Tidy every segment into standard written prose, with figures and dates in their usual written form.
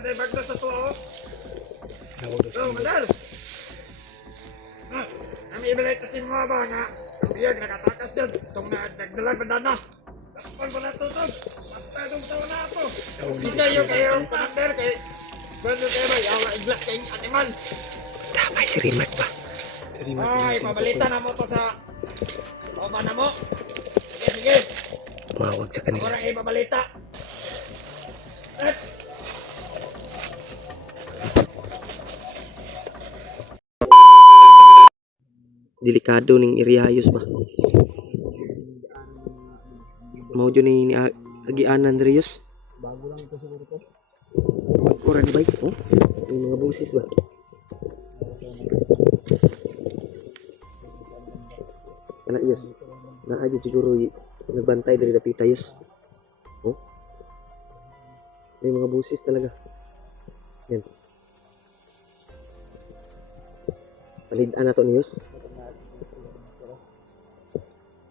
Manday bagdo sa tuwa oh. Oh, madal. Kami ibalay kasi mga ba nga ang biyag nakatakas dyan. Itong nagdalang bandana. Tapos ko na tutog. Matadong tawa na ako. Hindi kayo kayo commander kay Bando kayo ba? Yawa iglas kayong animal. Damay si Rimac ba? Ay, pabalita na mo to sa oba na mo. Sige, sige. Tumawag sa kanila. Orang ipabalita. Delikado ning irihayos ba? Mao jud ni agianan Rios. Bago lang ito siguro ko. Pag-ora ni bay. Oh, yung mga busis ba? Anak Yus, naayo siguro nagbantay dari dapita Yus. Oh, may mga busis talaga. Yan. Palidaan na to ni Yus.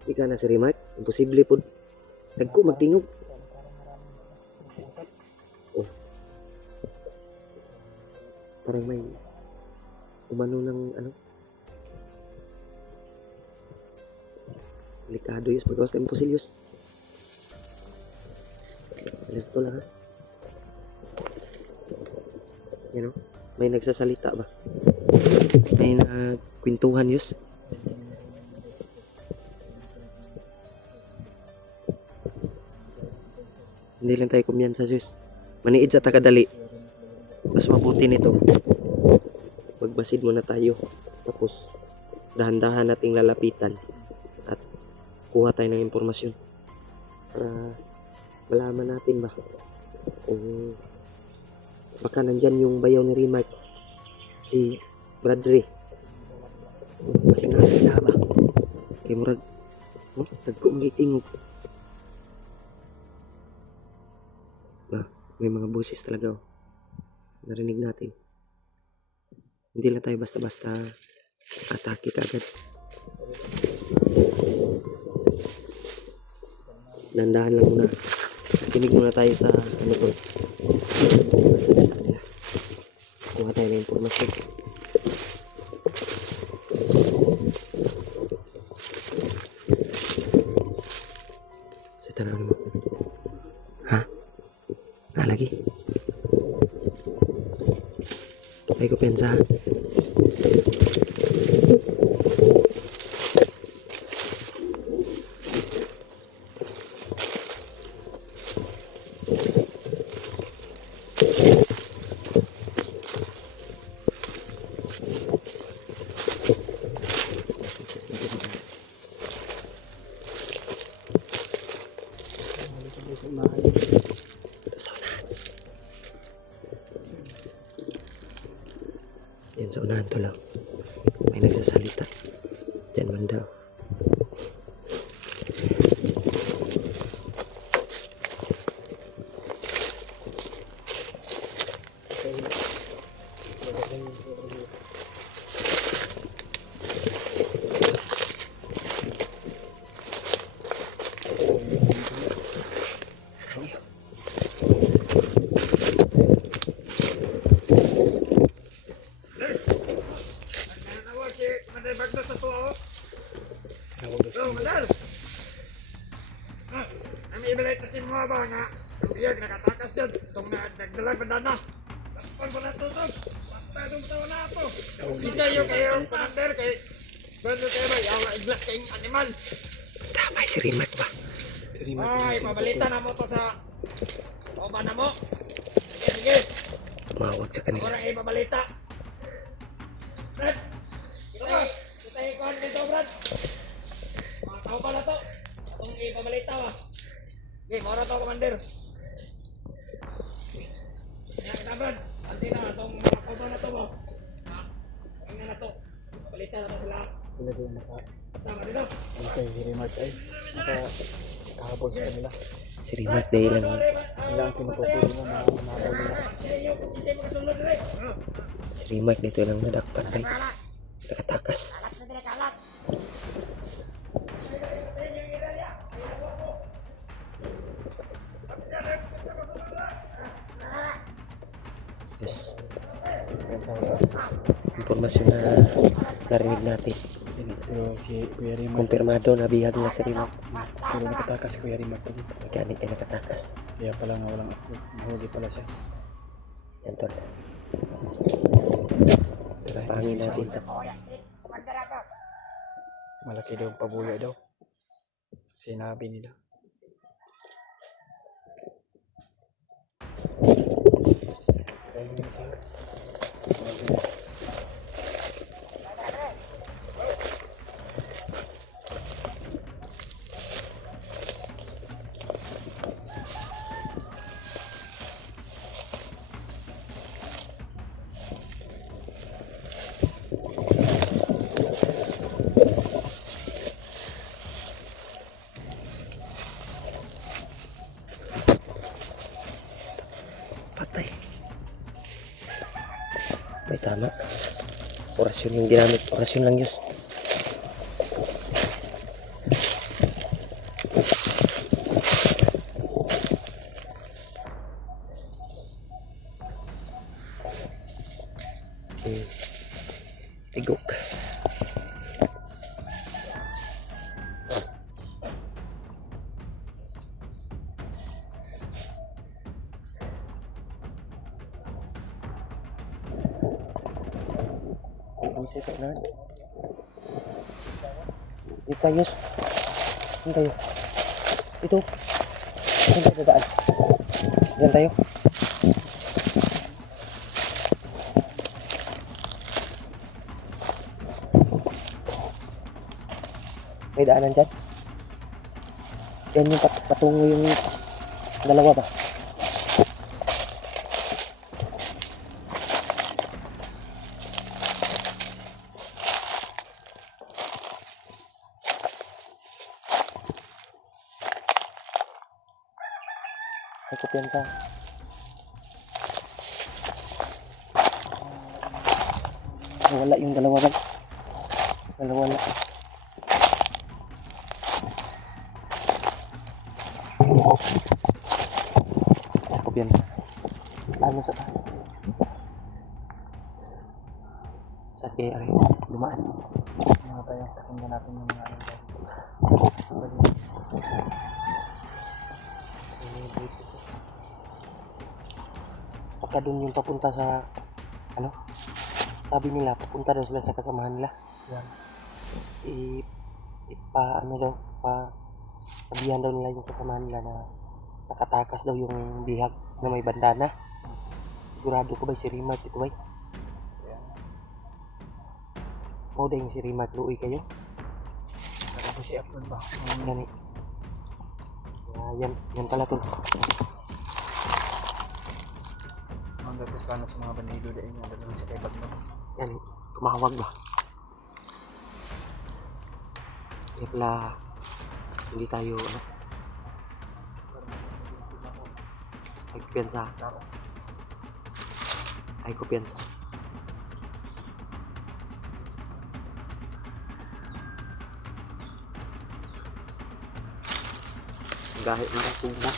Ika na si Rimac, imposible po. Nagko magtingog. Oh. Parang may umano ng ano. Delikado Yus, magawas na imposible Yus. Alerto lang ha. Yan o, may nagsasalita ba? May nagkwentuhan Yus. Hindi lang tayo kumyansa Yus. Maniid sa takadali. Mas mabuti nito. Magbasid muna tayo. Tapos dahan-dahan nating lalapitan at kuha tayo ng impormasyon para malaman natin ba kung baka nandyan yung bayaw ni Rimac, si Bradley. Masing siya ba? Kaya murag nagkumitingog ba? May mga boses talaga oh. Narinig natin. Hindi lang tayo basta-basta atake kagad. Dandahan lang muna. Kinig muna tayo sa ano to. Kuha tayo ng impormasyon. Sa tanawin mo. Ha? Lagi. Ay ko pensa. Yan sa unahan to lang. May nagsasalita. Diyan man daw. Manday bagdo sa tuwa oh. Oh, madal. Kami ibalay kasi mga ba nga ang biyag nakatakas dyan. Itong nagdalang bandana. Tapos ko na tutog. Matadong tawa na ako. Hindi kayo kayo commander kay Bando kayo ba? Yawa iglas kayong animal. Damay si Rimac ba? Ay, pabalita na mo to sa oba na mo. Sige, sige. Tumawag sa kanila. Orang ipabalita. Brad, kita ikuhan dito, Brad. Mga tao pala to. Itong ipabalita ba? Okay, mora to, commander. Yan kita, Brad. Anti na, itong mga koto na to ba? Ang na to. Balita na to sila. Sila din Tama dito. kay Rimac ay nakahabol sa kanila. Si Rimac dahil lang. Sila ang pinupupili mo na mahabol nila. Si Rimac dito lang nadakpan kay nakatakas. Yes. Yan sa wala. Impormasyon na narinig natin. Pero si Kuya Rimar, Kumpirmado na bihag na si Rimar. pero nakatakas si Kuya Rimar to. Mechanic ay nakatakas. Kaya pala nga walang upload. Mahuli pala siya. Yan tol. Tira, Pangin natin ito. malaki daw ang pabuya daw. Sinabi nila. Ayun yun, sir. Patay. May tama. Orasyon yung ginamit. Orasyon lang yun. Tigok. Ang sipag na. Dito tayo. Saan tayo? Dito. Saan tayo dadaan? Diyan tayo. May daanan dyan. Yan yung patungo yung dalawa ba? Ay, kumpiyansa. Wala yung dalawa ba? Dalawa na. Sa kumpiyansa. Ano sa kaya rin dumaan. Mga tayo, pakinggan natin yung mga ano daw. Pagka dun yung papunta sa ano, sabi nila papunta daw sila sa kasamahan nila. Yan. Ano daw, sabihan daw nila yung kasamahan nila na nakatakas daw yung bihag na may bandana. Sigurado ko ba si Rimart ito ba? Yan. O dahil si Rimart luoy kayo? Kaya ko siya upload ba? Gani. Yan pala tol. Ang dapat plano sa mga bandido dahil nga dalawang sa kay Batman. Yan, tumawag ba? Kaya pala, hindi tayo, ano, ay kumpiyansa. Ay kumpiyansa. Gahe na ang kugmo.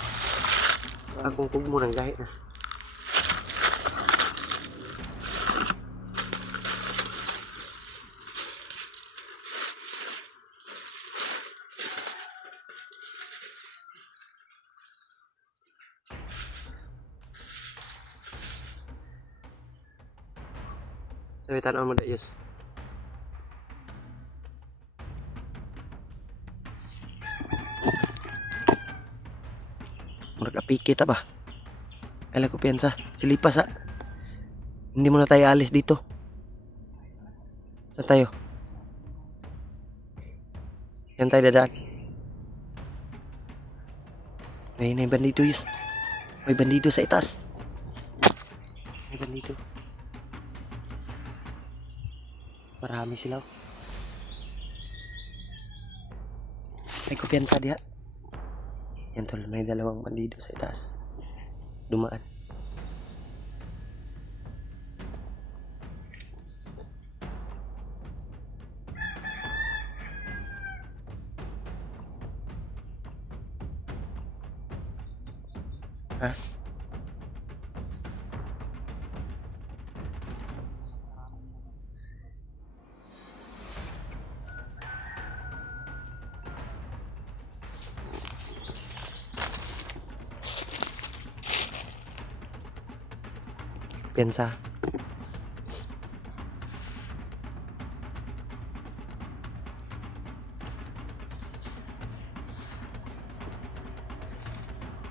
Ang kugmo ng gahe na. Sabitan mo dayos. Murag apike ta ba? Ala ko piyansa, silipas ha. Hindi mo na tayo alis dito. Saan tayo? Yan tayo dadaan. May bandido yus. May bandido sa itaas. May bandido. Marami sila. May kumpiyansa diha. Yan tol, may dalawang bandido sa itaas. Dumaan. Ha? kumpiyansa.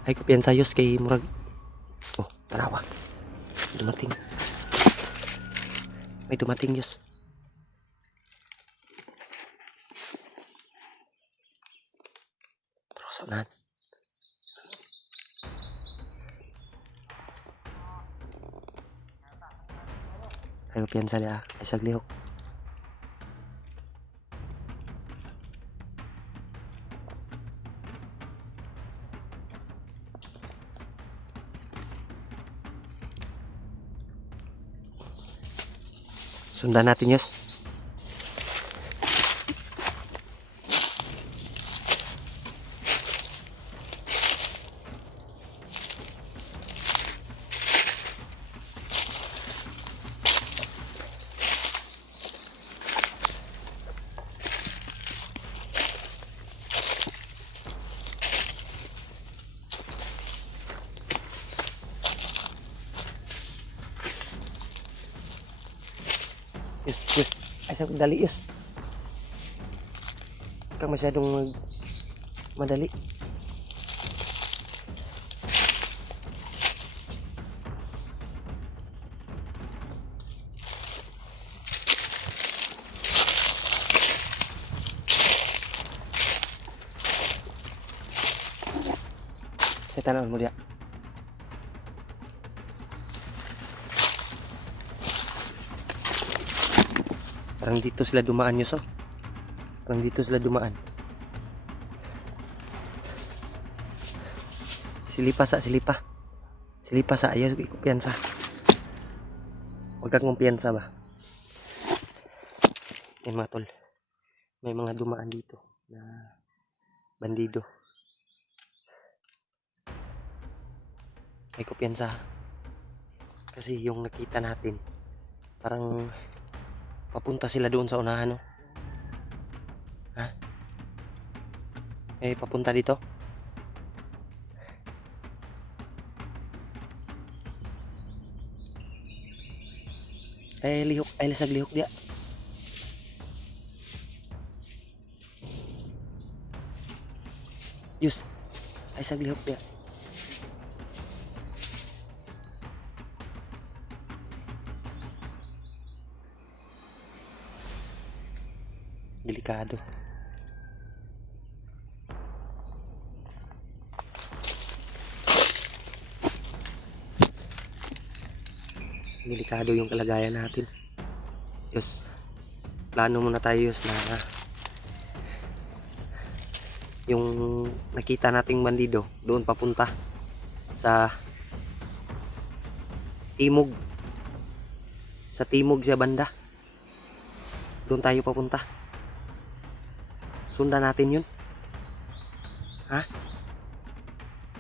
Ay kumpiyansa yus kay murag. Oh, tarawa. Dumating. May dumating yus. Pero sa unahan. Ay kumpiyansa dia. Ay saglihok. Sundan natin yus. Yes. Ay, sa dali, yes. Huwag kang masyadong madali. Saya tanah mo dia. Parang dito sila dumaan yun, so. Parang dito sila dumaan. Silipa sa. Silipa sa. Ayaw kumpiyansa. Huwag kang kumpiyansa ba. Yan mga tol. May mga dumaan dito na bandido. Ay kumpiyansa. Kasi yung nakita natin, parang papunta sila doon sa unahan, no? Ha? Papunta dito? Lihok. Ay, lasag lihok dia. Yus. Ay, sag lihok dia. Delikado. Delikado yung kalagayan natin. Yus. Plano muna tayo, Yus, na yung nakita nating bandido doon papunta sa timog. Sa timog siya banda. Doon tayo papunta. Sundan natin yun. Ha?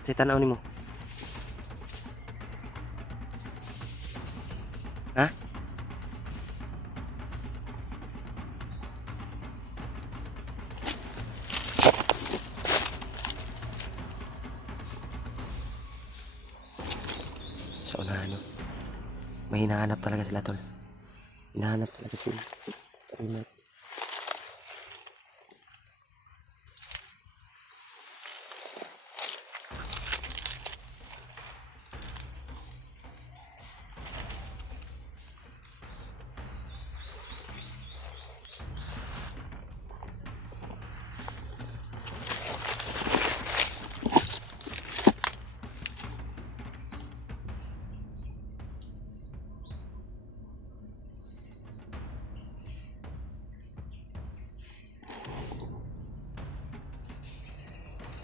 Sa tanaw ni mo. Ha? So na ano. May hinahanap talaga sila, tol. Hinahanap talaga sila.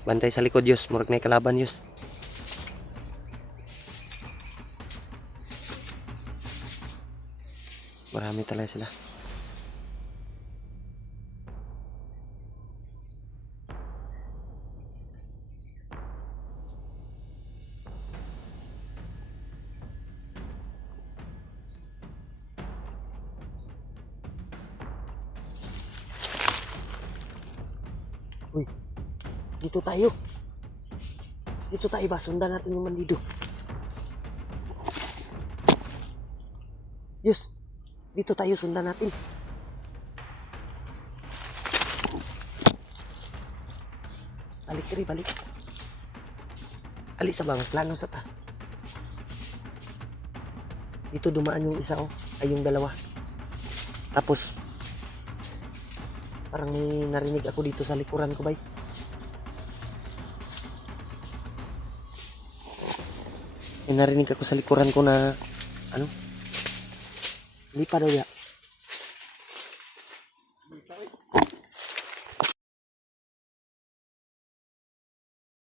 Bantay sa likod, Yus. Murag may kalaban, Yus. Marami talaga sila. Uy. Dito tayo. Dito tayo ba? Sundan natin yung bandido. Yus, dito tayo, sundan natin. Balik rin, balik. Alis sa bang plano sa ta. Dito dumaan yung isa, oh. Ay, yung dalawa. Tapos, parang may narinig ako dito sa likuran ko, bay. May narinig ako sa likuran ko na, ano? Hindi pa daw ya.